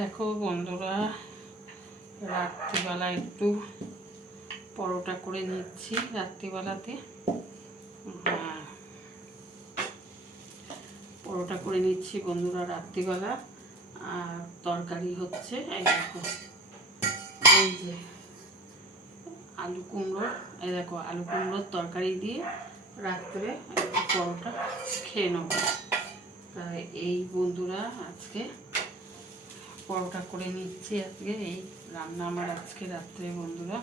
দেখো বন্ধুরা, রাত্রিবেলা একটু পরোটা করে নিচ্ছি রাত্রিবেলাতে। পরোটা করে নিচ্ছি বন্ধুরা রাত্রিবেলা। আর তরকারি হচ্ছে এই দেখো, এই যে আলু কুমড়ো, এই দেখো আলু কুমড়োর তরকারি দিয়ে রাত্রে একটু পরোটা খেয়ে নেব। তাই এই বন্ধুরা আজকে পরোটা করে নিচ্ছি। আজকে এই রান্না আমার আজকে রাত্রে বন্ধুরা।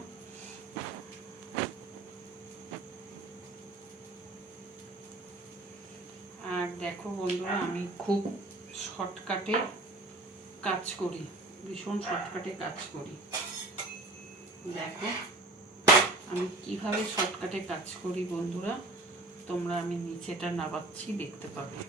আর দেখো বন্ধুরা, আমি খুব শর্টকাটে কাজ করি, ভীষণ শর্টকাটে কাজ করি। দেখো আমি কিভাবে শর্টকাটে কাজ করি বন্ধুরা, তোমরা আমি নিচেটা নাবাচ্ছি দেখতে পাবে।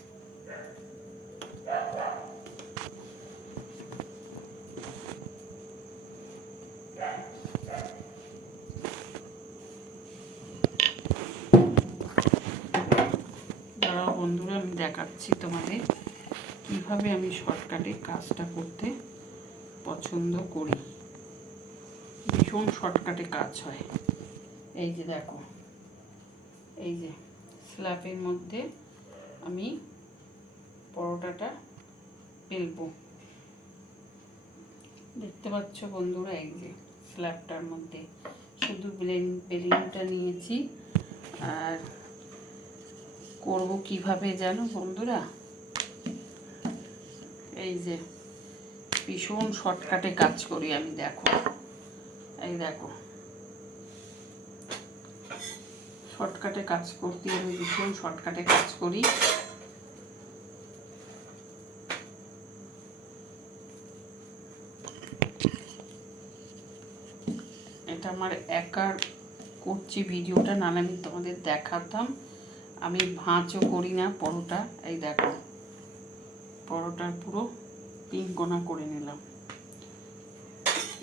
বন্ধুরা আমি দেখাচ্ছি তোমাদের কিভাবে আমি শর্টকাটে কাজটা করতে পছন্দ করি। ভীষণ শর্টকাটে কাজ হয়। এই যে দেখো, এই যে স্ল্যাবের মধ্যে আমি পরোটাটা বেলবো, দেখতে পাচ্ছ বন্ধুরা। এই যে স্ল্যাবটার মধ্যে শুধু বেলিংটা নিয়েছি। আর করব কিভাবে জানো বন্ধুরা, এই যে ভীষণ শর্টকাটে কাজ করি আমি। দেখো এই দেখো, শর্টকাটে কাজ করতে আমি ভীষণ শর্টকাটে কাজ করি। এটা আমার একার করছি ভিডিওটা, নাহলে আমি তোমাদের দেখাতাম। আমি ভাঁজও করি না পরোটা। এই দেখো পরোটার পুরো 3 কোনা করে নিলাম।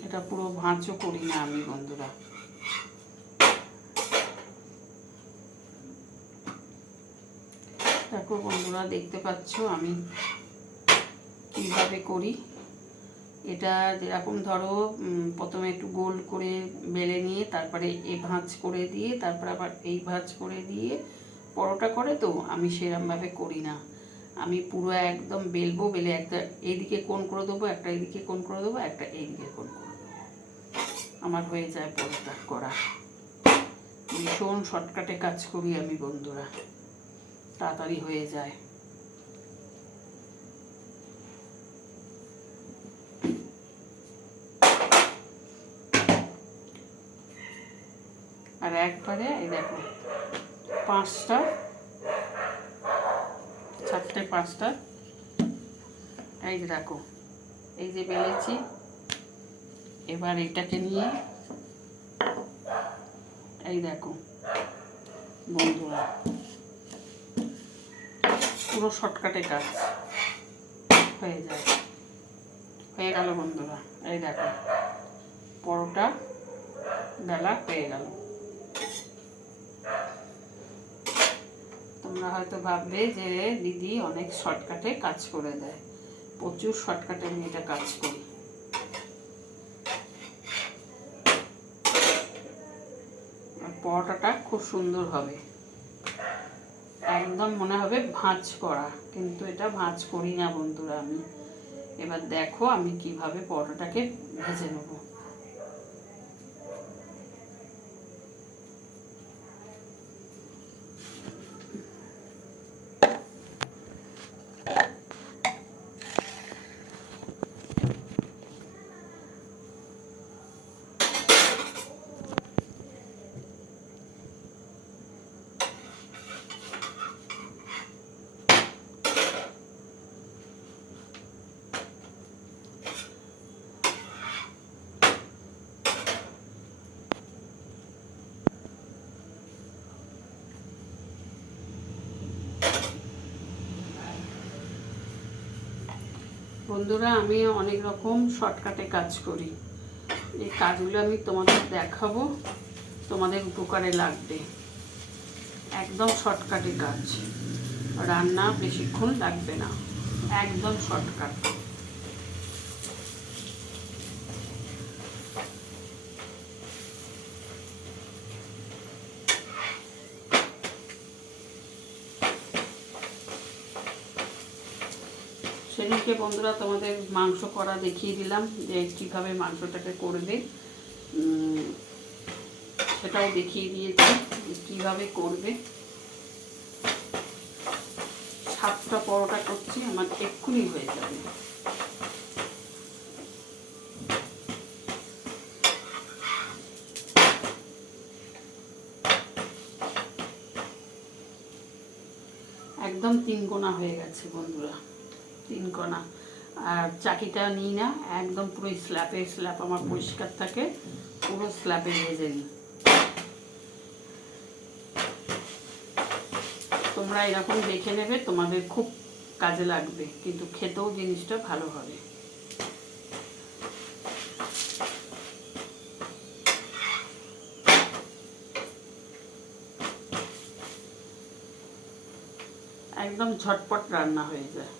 এটা পুরো ভাঁজও করি না আমি বন্ধুরা। দেখো বন্ধুরা, দেখতে পাচ্ছ আমি কিভাবে করি। এটা যেরকম ধরো প্রথমে একটু গোল করে বেলে নিয়ে তারপরে এ ভাঁজ করে দিয়ে তারপরে আবার এই ভাঁজ করে দিয়ে পরোটা করে, তো আমি সেরকমভাবে করি না। আমি পুরো একদম বেলবো, বেলে একটা এইদিকে কোণ করে দেবো, একটা এইদিকে কোণ করে দেবো, একটা এইদিকে কোণ করে দেবো, আমার হয়ে যায় পরোটা করা। ভীষণ শর্টকাটে কাজ করি আমি বন্ধুরা, তাড়াতাড়ি হয়ে যায়। আর একবারে এই দেখো 5টা 4টে 5টা, এই যে দেখো এই যে বেলেছি। এবার এটাকে নিয়ে এই দেখো বন্ধুরা, পুরো শর্টকাটে কাজ হয়ে যায়। হয়ে গেল বন্ধুরা, এই দেখো পরোটা বেলা হয়ে গেল। তোমরা হয়তো ভাববে যে দিদি অনেক শর্টকাটে কাজ করে দেয়। প্রচুর শর্টকাটে আমি এটা কাজ করি। পরোটাটা খুব সুন্দর হবে, একদম মনে হবে ভাঁজ করা, কিন্তু এটা ভাঁজ করি না বন্ধুরা আমি। এবার দেখো আমি কিভাবে পরোটাটাকে ভেজে নেব। বন্ধুরা আমি অনেক রকম শর্টকাটে কাজ করি। এই কাজগুলো আমি তোমাদের দেখাবো, তোমাদের উপকারে লাগবে। একদম শর্টকাটে কাজ, রান্না বেশিক্ষণ লাগবে না, একদম শর্টকাট। সেদিনকে বন্ধুরা তোমাদের মাংস করা দেখিয়ে দিলাম যে কীভাবে মাংসটাকে করবে, সেটাও দেখিয়ে দিয়েছি যে কীভাবে করবে। 7টা পরোটা করছি, আমার এক্ষুনি হয়ে যাবে। একদম 3 কোনা হয়ে গেছে বন্ধুরা, 3 কোনা। আর চাকিটা নিই না, একদম পুরো স্ল্যাপ আমার পরিষ্কার থাকে, পুরো স্ল্যাপে ভেজে নিই। তোমরা এরকম দেখে নেবে, তোমাদের খুব কাজে লাগবে, কিন্তু খেতেও জিনিসটা ভালো হবে। একদম ঝটপট রান্না হয়ে যায়।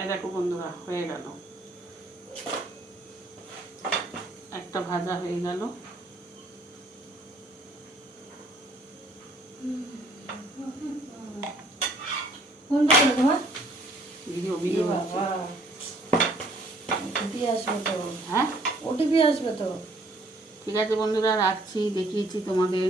এই দেখো বন্ধুরা, হয়ে গেল, একটা ভাজা হয়ে গেল। হ্যাঁ, ওটিপি আসবে তো। ঠিক আছে বন্ধুরা, রাখছি, দেখিয়েছি তোমাদের।